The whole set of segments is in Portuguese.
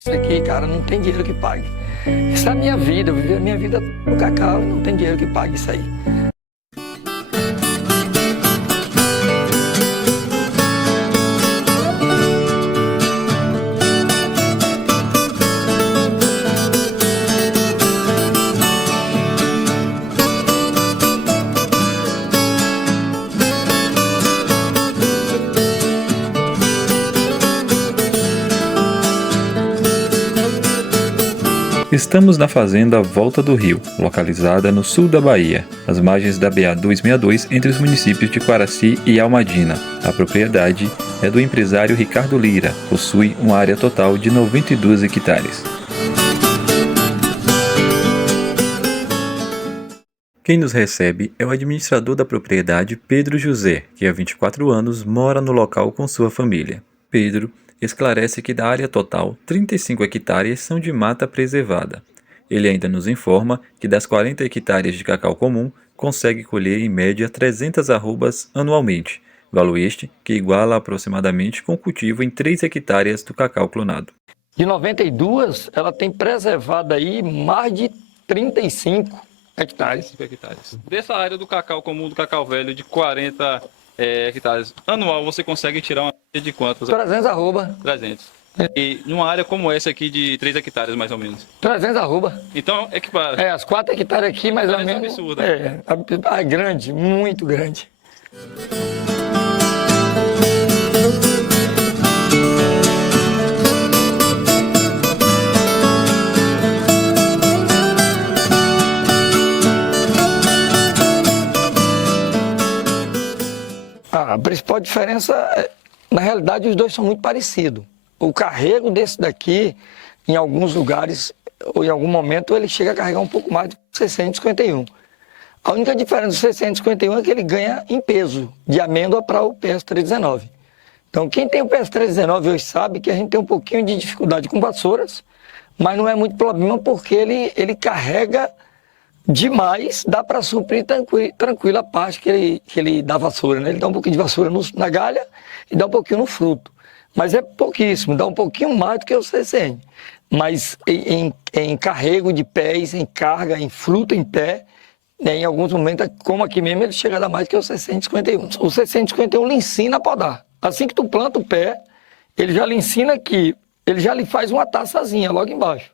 Isso aqui, cara, não tem dinheiro que pague. Isso é a minha vida, eu vivi a minha vida no cacau e não tem dinheiro que pague isso aí. Estamos na fazenda Volta do Rio, localizada no sul da Bahia, às margens da BA-262 entre os municípios de Quaraci e Almadina. A propriedade é do empresário Ricardo Lira, possui uma área total de 92 hectares. Quem nos recebe é o administrador da propriedade, Pedro José, que há 24 anos mora no local com sua família. Pedro esclarece que da área total, 35 hectares são de mata preservada. Ele ainda nos informa que das 40 hectares de cacau comum, consegue colher em média 300 arrobas anualmente, valor este que iguala aproximadamente com o cultivo em 3 hectares do cacau clonado. De 92, ela tem preservado aí mais de 35 hectares. 5 hectares. Dessa área do cacau comum, do cacau velho, de 40 hectares anual, você consegue tirar uma média de quantos? 300 arroba. 300. E numa área como essa aqui, de 3 hectares mais ou menos. 300 arroba. Então, equipara. As 4 hectares aqui, mais ou menos. Absurda. É grande, muito grande. A principal diferença, na realidade, os dois são muito parecidos. O carrego desse daqui, em alguns lugares, ou em algum momento, ele chega a carregar um pouco mais do 651. A única diferença do 651 é que ele ganha em peso de amêndoa para o PS319. Então, quem tem o PS319 hoje sabe que a gente tem um pouquinho de dificuldade com vassouras, mas não é muito problema porque ele carrega demais, dá para suprir tranquilo a parte que ele dá vassoura, né? Ele dá um pouquinho de vassoura na galha e dá um pouquinho no fruto. Mas é pouquíssimo, dá um pouquinho mais do que o CCN. Mas em carrego de pés, em carga, em fruta em pé, né, em alguns momentos, como aqui mesmo, ele chega a dar mais do que o 651. O 651 lhe ensina a podar. Assim que tu planta o pé, ele já lhe ensina que ele já lhe faz uma taçazinha logo embaixo.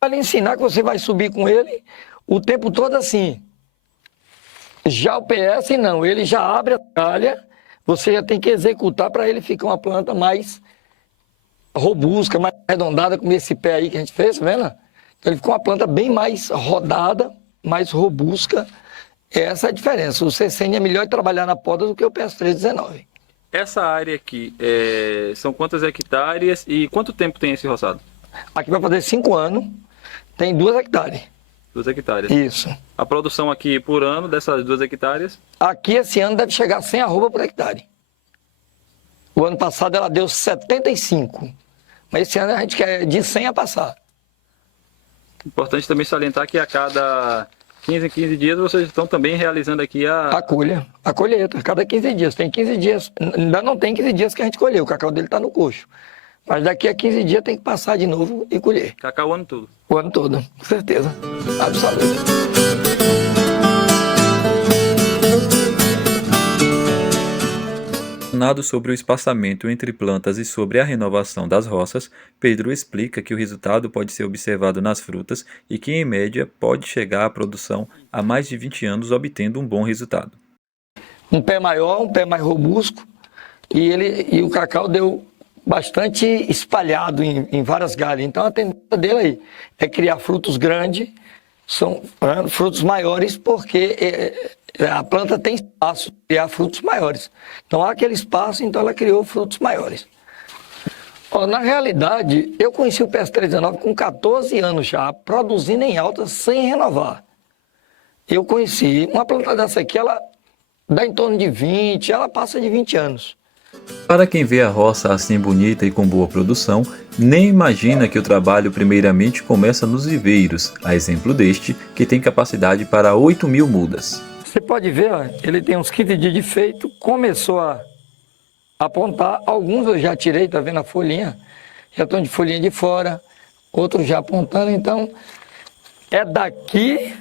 Vai lhe ensinar que você vai subir com ele o tempo todo assim. Já o PS não, ele já abre a calha, você já tem que executar para ele ficar uma planta mais robusta, mais arredondada, como esse pé aí que a gente fez, tá vendo? Então ele ficou uma planta bem mais rodada, mais robusta. Essa é a diferença. O CCN é melhor trabalhar na poda do que o PS319. Essa área aqui, são quantas hectares e quanto tempo tem esse roçado? Aqui vai fazer 5 anos, tem 2 hectares. 2 hectares. Isso. A produção aqui por ano dessas 2 hectares? Aqui esse ano deve chegar a 100 arroba por hectare. O ano passado ela deu 75. Mas esse ano a gente quer de 100 a passar. Importante também salientar que a cada 15 em 15 dias vocês estão também realizando aqui a colheita, cada 15 dias. Tem 15 dias, ainda não tem 15 dias que a gente colheu, o cacau dele está no coxo. Mas daqui a 15 dias tem que passar de novo e colher. cacau o ano todo. O ano todo, com certeza. Absoluta. Questionado sobre o espaçamento entre plantas e sobre a renovação das roças, Pedro explica que o resultado pode ser observado nas frutas e que, em média, pode chegar à produção há mais de 20 anos obtendo um bom resultado. Um pé maior, um pé mais robusto, e o cacau deu bastante espalhado em várias galhas. Então a tendência dele aí é criar frutos grandes, são frutos maiores, porque a planta tem espaço para criar frutos maiores. Então há aquele espaço, então ela criou frutos maiores. Na realidade, eu conheci o PS319 com 14 anos já, produzindo em alta sem renovar. Eu conheci uma planta dessa aqui, ela dá em torno de 20, ela passa de 20 anos. Para quem vê a roça assim bonita e com boa produção, nem imagina que o trabalho primeiramente começa nos viveiros, a exemplo deste, que tem capacidade para 8.000 mudas. Você pode ver, ó, ele tem uns 15 dias de feito, começou a apontar, alguns eu já tirei, tá vendo a folhinha? já estão de folhinha de fora, outros já apontando. Então, é daqui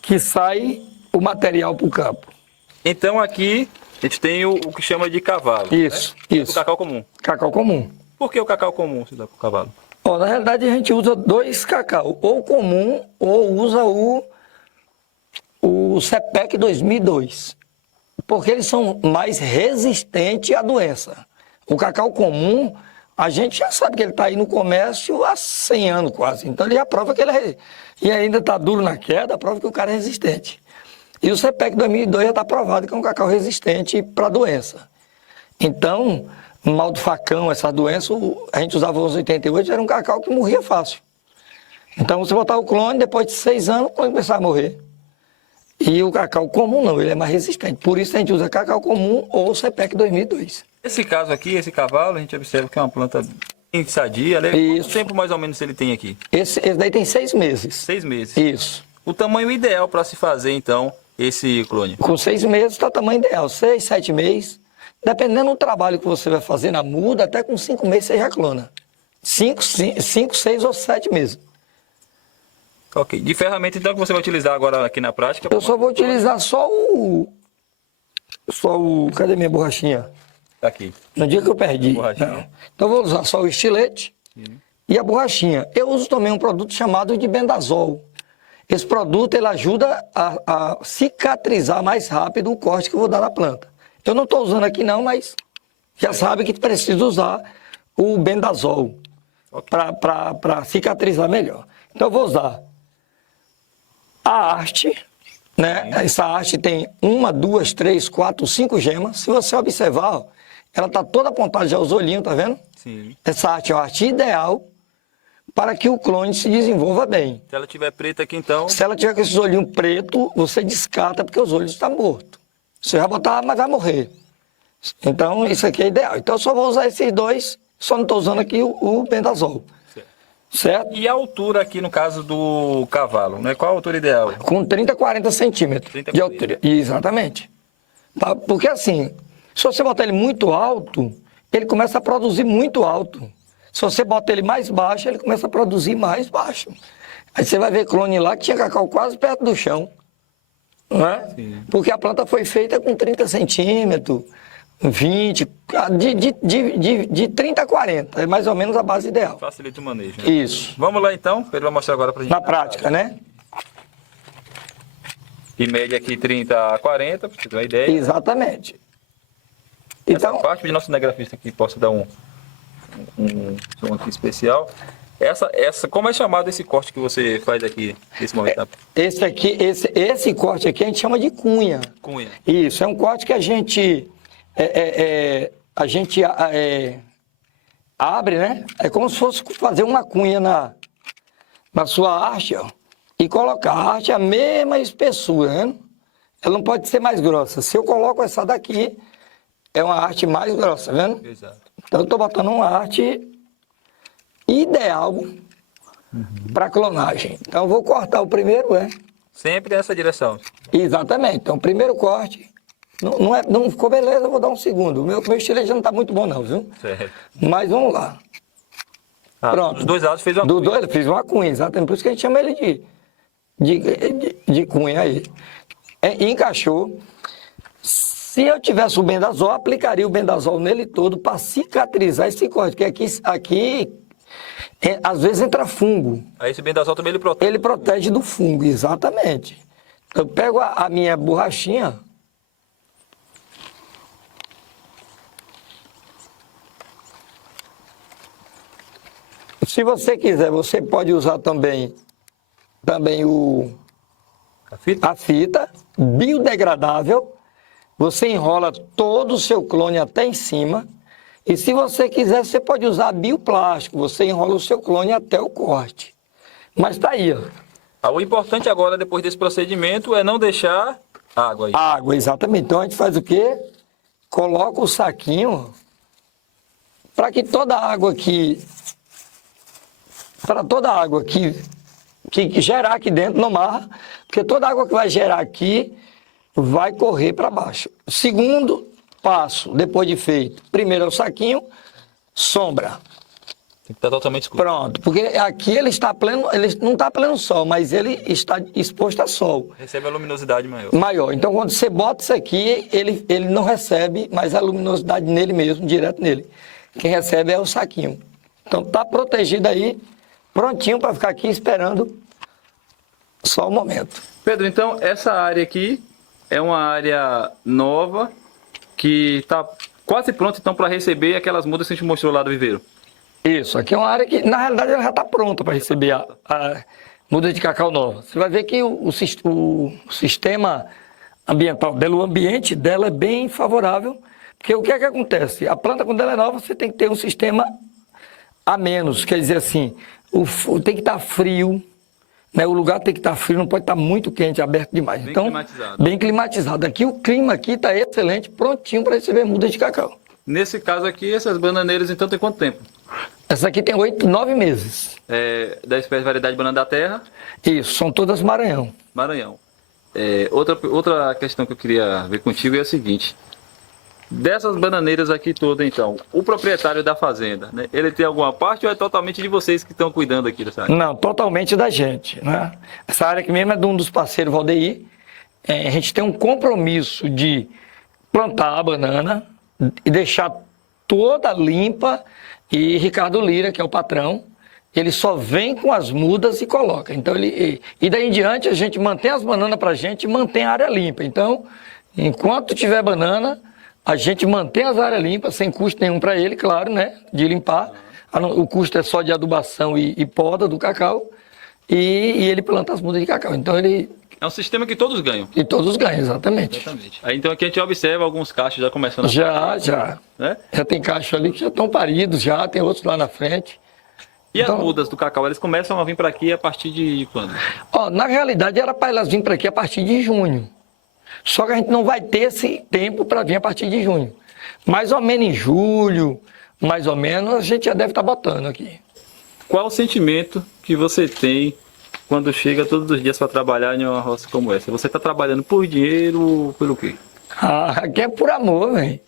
que sai o material para o campo. Então aqui a gente tem o que chama de cavalo. Isso, né? isso. O cacau comum. Cacau comum. Por que o cacau comum se dá para o cavalo? Ó, na realidade, a gente usa dois cacau, ou comum, ou usa o CPEC 2002, porque eles são mais resistentes à doença. O cacau comum, a gente já sabe que ele está aí no comércio há 100 anos quase, então ele já prova que ele é, e ainda está duro na queda, prova que o cara é resistente. E o CPEC 2002 já está provado que é um cacau resistente para a doença. Então, mal do facão, essas doenças, a gente usava os 88, era um cacau que morria fácil. Então, você botar o clone, depois de 6 anos, o clone começava a morrer. E o cacau comum não, ele é mais resistente. Por isso a gente usa cacau comum ou CPEC 2002. Esse caso aqui, esse cavalo, a gente observa que é uma planta bem sadia. Né? Isso. Quanto tempo mais ou menos ele tem aqui? Esse daí tem 6 meses. 6 meses. Isso. O tamanho ideal para se fazer, então, esse clone? Com 6 meses está o tamanho ideal. 6, 7 meses. Dependendo do trabalho que você vai fazer na muda, até com 5 meses você já clona. 5, 6 ou 7 meses. Ok. De ferramenta, então, que você vai utilizar agora aqui na prática? Eu só vou utilizar só o... Cadê minha borrachinha? Tá aqui. No dia que eu perdi. Borrachinha. Não. Então eu vou usar só o estilete e a borrachinha. Eu uso também um produto chamado de bendazol. Esse produto ele ajuda a cicatrizar mais rápido o corte que eu vou dar na planta. Eu não estou usando aqui não, mas já sabe que precisa usar o bendazol para cicatrizar melhor. Então eu vou usar a haste, né? Essa haste tem 1, 2, 3, 4, 5 gemas. Se você observar, ó, ela está toda apontada já os olhinhos, tá vendo? Sim. Essa haste é uma haste ideal para que o clone se desenvolva bem. Se ela tiver preta aqui, então... Se ela tiver com esses olhinhos pretos, você descarta porque os olhos estão mortos. Você vai botar, mas vai morrer. Então, isso aqui é ideal. Então, eu só vou usar esses dois, só não estou usando aqui o bendazol. Certo? E a altura aqui, no caso do cavalo, né? Qual a altura ideal? Com 30, 40 centímetros 30, de altura. Exatamente. Tá? Porque assim, se você botar ele muito alto, ele começa a produzir muito alto. Se você bota ele mais baixo, ele começa a produzir mais baixo. Aí você vai ver clone lá que tinha cacau quase perto do chão. Não é? Sim. Porque a planta foi feita com 30 centímetros, 20, de 30 a 40. É mais ou menos a base ideal. Facilita o manejo, né? Isso. Vamos lá, então. Pedro vai mostrar agora pra gente. Na prática, né? Em média aqui 30 a 40, pra você ter uma ideia. Exatamente. Essa Então, parte de nosso cinegrafista aqui possa dar um som aqui especial. Como é chamado esse corte que você faz aqui nesse momento? esse corte aqui a gente chama de cunha. Cunha. Isso, é um corte que a gente abre, né? É como se fosse fazer uma cunha na sua haste, ó, e colocar. A haste é a mesma espessura, né? Ela não pode ser mais grossa. Se eu coloco essa daqui, é uma haste mais grossa, tá vendo? Exato. Então eu estou botando uma haste ideal para clonagem. Então eu vou cortar o primeiro, Sempre nessa direção. Exatamente. Então, o primeiro corte, não ficou beleza, eu vou dar um segundo. O meu estilete já não está muito bom não, viu? Certo. Mas vamos lá. Pronto. Dos dois lados fez uma Dos cunha. dois, eu fiz uma cunha, exatamente. Por isso que a gente chama ele de cunha aí. E encaixou. Se eu tivesse o bendazol, eu aplicaria o bendazol nele todo para cicatrizar esse corte, porque aqui às vezes entra fungo. Aí esse bendazol também ele protege. Ele protege do fungo, exatamente. Eu pego a minha borrachinha. Se você quiser, você pode usar também A a fita biodegradável. Você enrola todo o seu clone até em cima. E se você quiser, você pode usar bioplástico. Você enrola o seu clone até o corte. Mas tá aí, ó. O importante agora, depois desse procedimento, é não deixar água aí. Água, exatamente. Então a gente faz o quê? Coloca o saquinho para que toda a água que gerar aqui dentro não marra, porque toda a água que vai gerar aqui vai correr para baixo. Segundo passo, depois de feito, primeiro é o saquinho, sombra. Tem que estar totalmente escuro. Pronto, porque aqui ele não está pleno sol, mas ele está exposto a sol Recebe a luminosidade maior. maior. Então, quando você bota isso aqui, ele não recebe mais a luminosidade nele mesmo, direto nele. Quem recebe é o saquinho. Então, está protegido aí, prontinho para ficar aqui esperando só o momento. Pedro, então essa área aqui é uma área nova que está quase pronta então para receber aquelas mudas que a gente mostrou lá do viveiro. Isso, aqui é uma área que, na realidade, ela já está pronta para receber a muda de cacau nova. Você vai ver que o sistema ambiental dela, o ambiente dela é bem favorável, porque o que é que acontece? A planta, quando ela é nova, você tem que ter um sistema a menos, quer dizer assim, tem que estar frio, né? O lugar tem que estar frio, não pode estar muito quente, aberto demais. Bem Então, climatizado. bem climatizado. Aqui o clima aqui está excelente, prontinho para receber muda de cacau. Nesse caso aqui, essas bananeiras então tem quanto tempo? Essa aqui tem 9 meses. Da espécie variedade banana da terra, Isso, são todas Maranhão. Maranhão. Outra questão que eu queria ver contigo é a seguinte. Dessas bananeiras aqui todas, então, o proprietário da fazenda, né, ele tem alguma parte ou é totalmente de vocês que estão cuidando aqui dessa área? Não, totalmente da gente, né? Essa área aqui mesmo é de um dos parceiros, Valdeir. A gente tem um compromisso de plantar a banana e deixar toda limpa. E Ricardo Lira, que é o patrão, ele só vem com as mudas e coloca. Então e daí em diante a gente mantém as bananas para a gente e mantém a área limpa. Então, enquanto tiver banana, a gente mantém as áreas limpas, sem custo nenhum para ele, claro, né? De limpar. O custo é só de adubação e poda do cacau. E ele planta as mudas de cacau. Então ele... É um sistema que todos ganham. E todos ganham, exatamente. Exatamente. Aí então aqui a gente observa alguns cachos já começando a Já. né? Já tem cachos ali que já estão paridos, já tem outros lá na frente. E Então, as mudas do cacau, eles começam a vir para aqui a partir de quando? na realidade era para elas virem para aqui a partir de junho. Só que a gente não vai ter esse tempo para vir a partir de junho. Mais ou menos em julho, mais ou menos, a gente já deve estar botando aqui. Qual o sentimento que você tem quando chega todos os dias para trabalhar em uma roça como essa? Você está trabalhando por dinheiro ou pelo quê? Aqui é por amor, velho.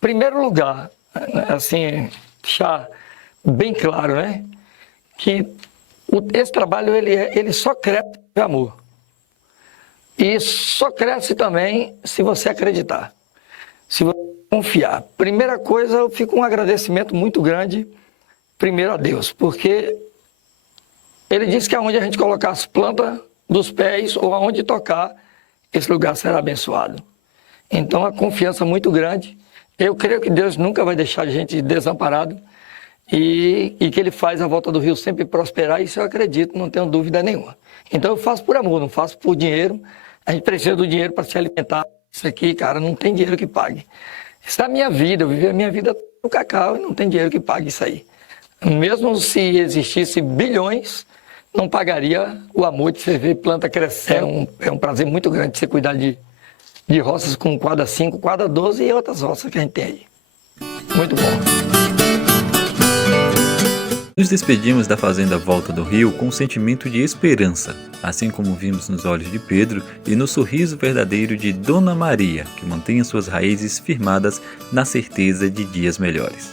Primeiro lugar, assim, deixar bem claro, né? Que esse trabalho, ele só cresce por amor. E só cresce também se você acreditar, se você confiar. Primeira coisa, eu fico com um agradecimento muito grande, primeiro a Deus, porque ele disse que aonde a gente colocar as plantas dos pés ou aonde tocar, esse lugar será abençoado. Então, a confiança muito grande. Eu creio que Deus nunca vai deixar a gente desamparado e que Ele faz a volta do rio sempre prosperar, isso eu acredito, não tenho dúvida nenhuma. Então, eu faço por amor, não faço por dinheiro. A gente precisa do dinheiro para se alimentar. Isso aqui, cara, não tem dinheiro que pague. Isso é a minha vida, eu vivi a minha vida no cacau e não tem dinheiro que pague isso aí. Mesmo se existisse bilhões, não pagaria o amor de você ver planta crescer. É um prazer muito grande você cuidar de roças com quadra 5, quadra 12 e outras roças que a gente tem aí. Muito bom. Nos despedimos da fazenda Volta do Rio com um sentimento de esperança, assim como vimos nos olhos de Pedro e no sorriso verdadeiro de Dona Maria, que mantém as suas raízes firmadas na certeza de dias melhores.